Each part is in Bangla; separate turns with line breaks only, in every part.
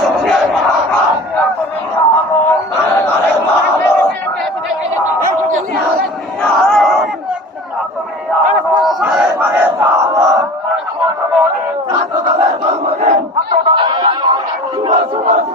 中间往上看往这 Oh,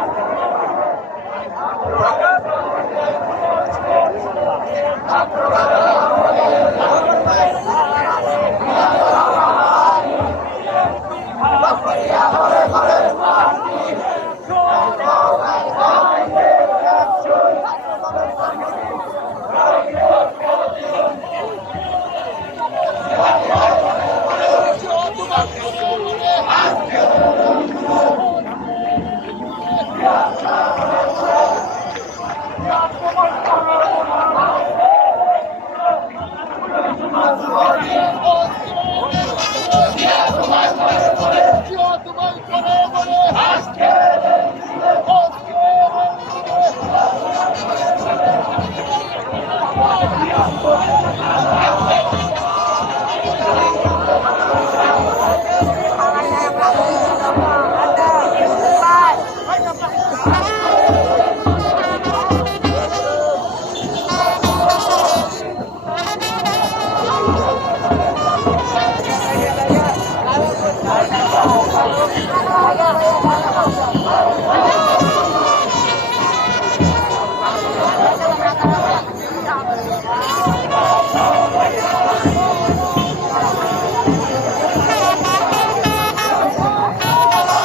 María, 나가.